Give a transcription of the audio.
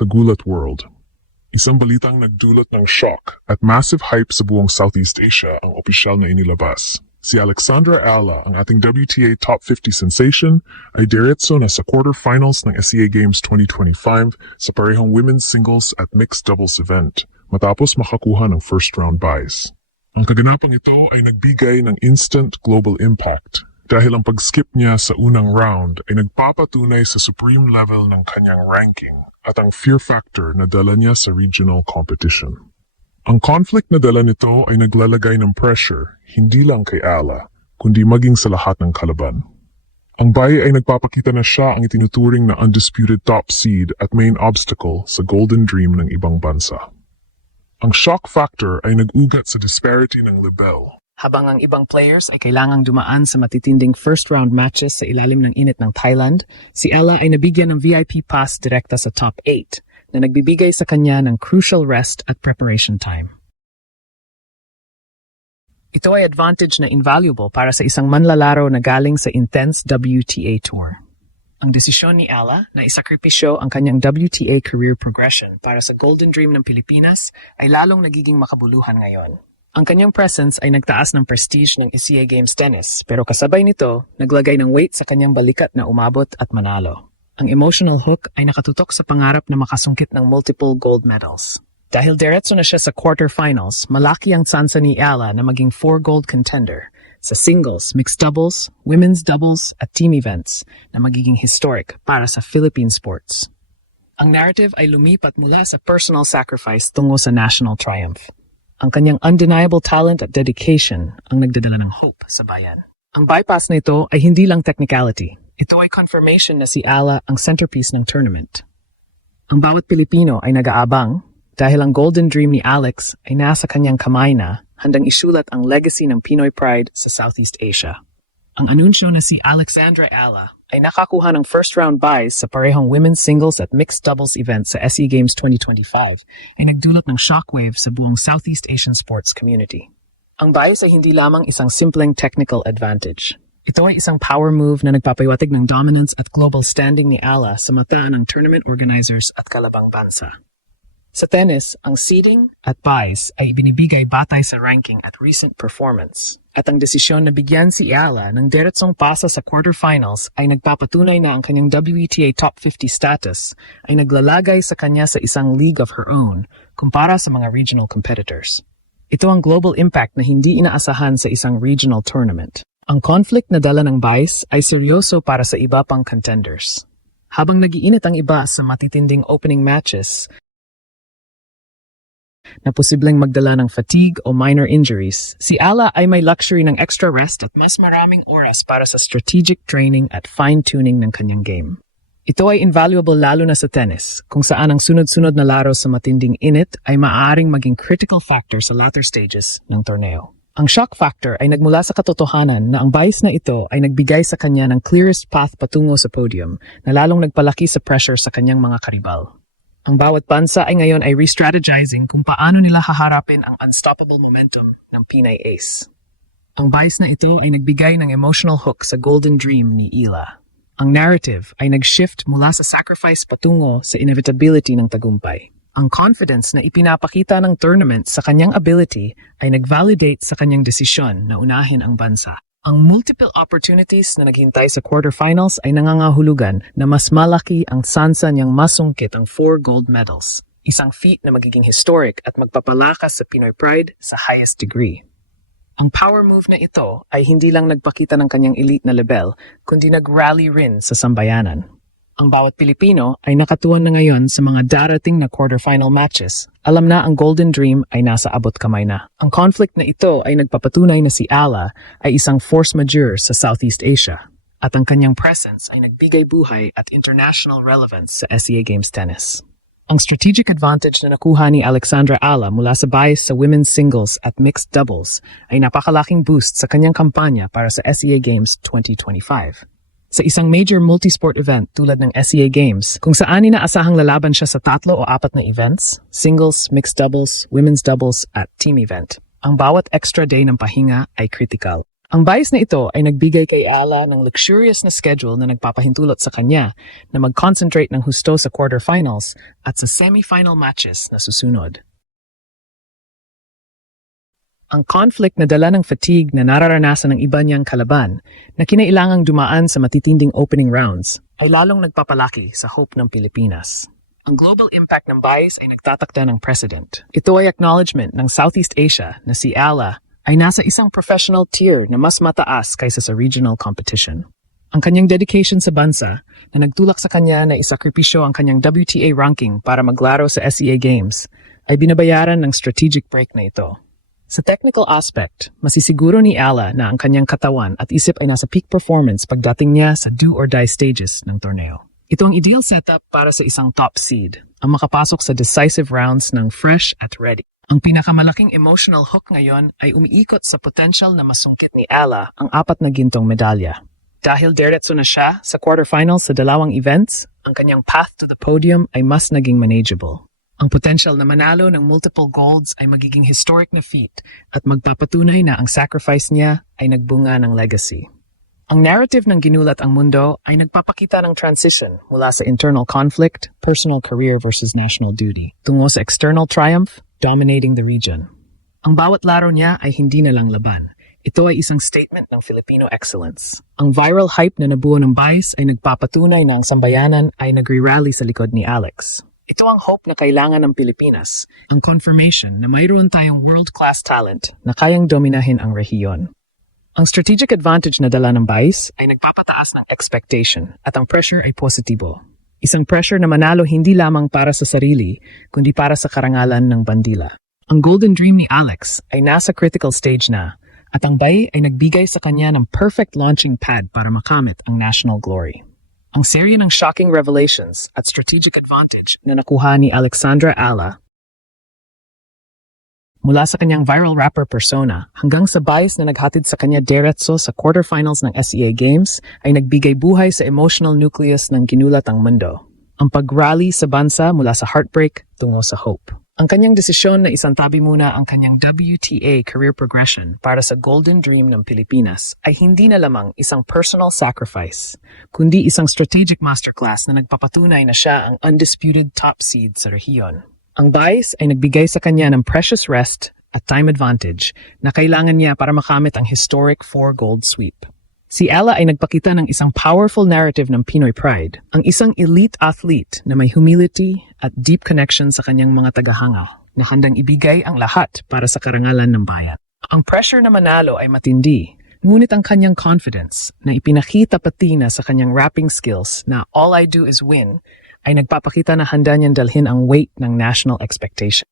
Kagulat World. Isang balitang nagdulot ng shock at massive hype sa buong Southeast Asia ang opisyal na inilabas. Si Alexandra Ala, ang ating WTA Top 50 sensation, ay diretso na sa quarterfinals ng SEA Games 2025 sa parehong women's singles at mixed doubles event, matapos makakuha ng first-round byes. Ang kaganapang ito ay nagbigay ng instant global impact dahil ang pag-skip niya sa unang round ay nagpapatunay sa supreme level ng kanyang ranking at ang fear factor na dala niya sa regional competition. Ang conflict na dala nito ay naglalagay ng pressure hindi lang kay Ala, kundi maging sa lahat ng kalaban. Ang bye ay nagpapakita na siya ang itinuturing na undisputed top seed at main obstacle sa golden dream ng ibang bansa. Ang shock factor ay nag-ugat sa disparity ng level. Habang ang ibang players ay kailangang dumaan sa matitinding first-round matches sa ilalim ng init ng Thailand, si Ella ay nabigyan ng VIP pass direkta sa top 8 na nagbibigay sa kanya ng crucial rest at preparation time. Ito ay advantage na invaluable para sa isang manlalaro na galing sa intense WTA Tour. Ang desisyon ni Ella na isakripisyo ang kanyang WTA career progression para sa Golden Dream ng Pilipinas ay lalong nagiging makabuluhan ngayon. Ang kanyang presence ay nagtaas ng prestige ng SEA Games tennis, pero kasabay nito, naglagay ng weight sa kanyang balikat na umabot at manalo. Ang emotional hook ay nakatutok sa pangarap na makasungkit ng multiple gold medals. Dahil diretso na siya sa quarterfinals, malaki ang tsansa ni Ella na maging 4 gold contender sa singles, mixed doubles, women's doubles at team events na magiging historic para sa Philippine sports. Ang narrative ay lumipat mula sa personal sacrifice tungo sa national triumph. Ang kanyang undeniable talent at dedication ang nagdadala ng hope sa bayan. Ang bypass na ito ay hindi lang technicality. Ito ay confirmation na si Ala ang centerpiece ng tournament. Ang bawat Pilipino ay nag-aabang dahil ang golden dream ni Alex ay nasa kanyang kamay na, handang isulat ang legacy ng Pinoy pride sa Southeast Asia. Ang anunsyo na si Alexandra Ala ay nakakuha ng first-round byes sa parehong women's singles at mixed doubles event sa SEA Games 2025 ay nagdulot ng shockwave sa buong Southeast Asian sports community. Ang byes ay hindi lamang isang simpleng technical advantage. Ito ay isang power move na nagpapahiwatig ng dominance at global standing ni Ala sa mata ng tournament organizers at kalabang bansa. Sa tennis, ang seeding at byes ay ibinibigay batay sa ranking at recent performance. At ang desisyon na bigyan si Ala ng diretsong pasa sa quarterfinals ay nagpapatunay na ang kanyang WTA Top 50 status ay naglalagay sa kanya sa isang league of her own kumpara sa mga regional competitors. Ito ang global impact na hindi inaasahan sa isang regional tournament. Ang conflict na dala ng byes ay seryoso para sa iba pang contenders. Habang nagiinit ang iba sa matitinding opening matches, na posibleng magdala ng fatigue o minor injuries, si Ala ay may luxury ng extra rest at mas maraming oras para sa strategic training at fine-tuning ng kanyang game. Ito ay invaluable lalo na sa tennis, kung saan ang sunod-sunod na laro sa matinding init ay maaaring maging critical factor sa latter stages ng torneo. Ang shock factor ay nagmula sa katotohanan na ang bias na ito ay nagbigay sa kanya ng clearest path patungo sa podium na lalong nagpalaki sa pressure sa kanyang mga karibal. Ang bawat bansa ay ngayon ay re-strategizing kung paano nila haharapin ang unstoppable momentum ng Pinay Ace. Ang bias na ito ay nagbigay ng emotional hook sa golden dream ni Ila. Ang narrative ay nag-shift mula sa sacrifice patungo sa inevitability ng tagumpay. Ang confidence na ipinapakita ng tournament sa kanyang ability ay nag-validate sa kanyang desisyon na unahin ang bansa. Ang multiple opportunities na naghintay sa quarterfinals ay nangangahulugan na mas malaki ang tsansa niyang masungkit ang 4 gold medals. Isang feat na magiging historic at magpapalakas sa Pinoy pride sa highest degree. Ang power move na ito ay hindi lang nagpakita ng kanyang elite na level, kundi nag-rally rin sa sambayanan. Ang bawat Pilipino ay nakatuon na ngayon sa mga darating na quarterfinal matches. Alam na ang Golden Dream ay nasa abot kamay na. Ang conflict na ito ay nagpapatunay na si Ala ay isang force majeure sa Southeast Asia at ang kanyang presence ay nagbigay buhay at international relevance sa SEA Games tennis. Ang strategic advantage na nakuha ni Alexandra Ala mula sa bias sa women's singles at mixed doubles ay napakalaking boost sa kanyang kampanya para sa SEA Games 2025. Sa isang major multisport event tulad ng SEA Games, kung saan inaasahang lalaban siya sa 3 o 4 na events, singles, mixed doubles, women's doubles at team event. Ang bawat extra day ng pahinga ay critical. Ang bias na ito ay nagbigay kay Ala ng luxurious na schedule na nagpapahintulot sa kanya na mag-concentrate ng husto sa quarterfinals at sa semi-final matches na susunod. Ang conflict na dala ng fatigue na nararanasan ng iba niyang kalaban na kinailangang dumaan sa matitinding opening rounds ay lalong nagpapalaki sa hope ng Pilipinas. Ang global impact ng bias ay nagtatakda ng precedent. Ito ay acknowledgement ng Southeast Asia na si Ala ay nasa isang professional tier na mas mataas kaysa sa regional competition. Ang kanyang dedication sa bansa na nagtulak sa kanya na isakripisyo ang kanyang WTA ranking para maglaro sa SEA Games ay binabayaran ng strategic break na ito. Sa technical aspect, masisiguro ni Ala na ang kanyang katawan at isip ay nasa peak performance pagdating niya sa do-or-die stages ng torneo. Ito ang ideal setup para sa isang top seed, ang makapasok sa decisive rounds ng fresh at ready. Ang pinakamalaking emotional hook ngayon ay umiikot sa potential na masungkit ni Ala ang 4 na gintong medalya. Dahil diretso na siya sa quarterfinals sa dalawang events, ang kanyang path to the podium ay mas naging manageable. Ang potential na manalo ng multiple golds ay magiging historic na feat at magpapatunay na ang sacrifice niya ay nagbunga ng legacy. Ang narrative ng ginulat ang mundo ay nagpapakita ng transition mula sa internal conflict, personal career versus national duty, tungo sa external triumph, dominating the region. Ang bawat laro niya ay hindi na lang laban. Ito ay isang statement ng Filipino excellence. Ang viral hype na nabuo ng bias ay nagpapatunay na ang sambayanan ay nagre-rally sa likod ni Alex. Ito ang hope na kailangan ng Pilipinas, ang confirmation na mayroon tayong world-class talent na kayang dominahin ang rehiyon. Ang strategic advantage na dala ng bias ay nagpapataas ng expectation at ang pressure ay positibo. Isang pressure na manalo hindi lamang para sa sarili, kundi para sa karangalan ng bandila. Ang golden dream ni Alex ay nasa critical stage na, at ang bay ay nagbigay sa kanya ng perfect launching pad para makamit ang national glory. Ang serye ng shocking revelations at strategic advantage na nakuha ni Alexandra Ala mula sa kanyang viral rapper persona hanggang sa bias na naghatid sa kanya diretso sa quarterfinals ng SEA Games ay nagbigay buhay sa emotional nucleus ng ginulat ang mundo. Ang pag-rally sa bansa mula sa heartbreak tungo sa hope. Ang kanyang desisyon na isantabi muna ang kanyang WTA career progression para sa Golden Dream ng Pilipinas ay hindi na lamang isang personal sacrifice, kundi isang strategic masterclass na nagpapatunay na siya ang undisputed top seed sa rehiyon. Ang bias ay nagbigay sa kanya ng precious rest at time advantage na kailangan niya para makamit ang historic 4-gold sweep. Si Ala ay nagpakita ng isang powerful narrative ng Pinoy pride, ang isang elite athlete na may humility at deep connection sa kanyang mga tagahanga na handang ibigay ang lahat para sa karangalan ng bayan. Ang pressure na manalo ay matindi, ngunit ang kanyang confidence na ipinakita pati na sa kanyang rapping skills na all I do is win ay nagpapakita na handa niyang dalhin ang weight ng national expectation.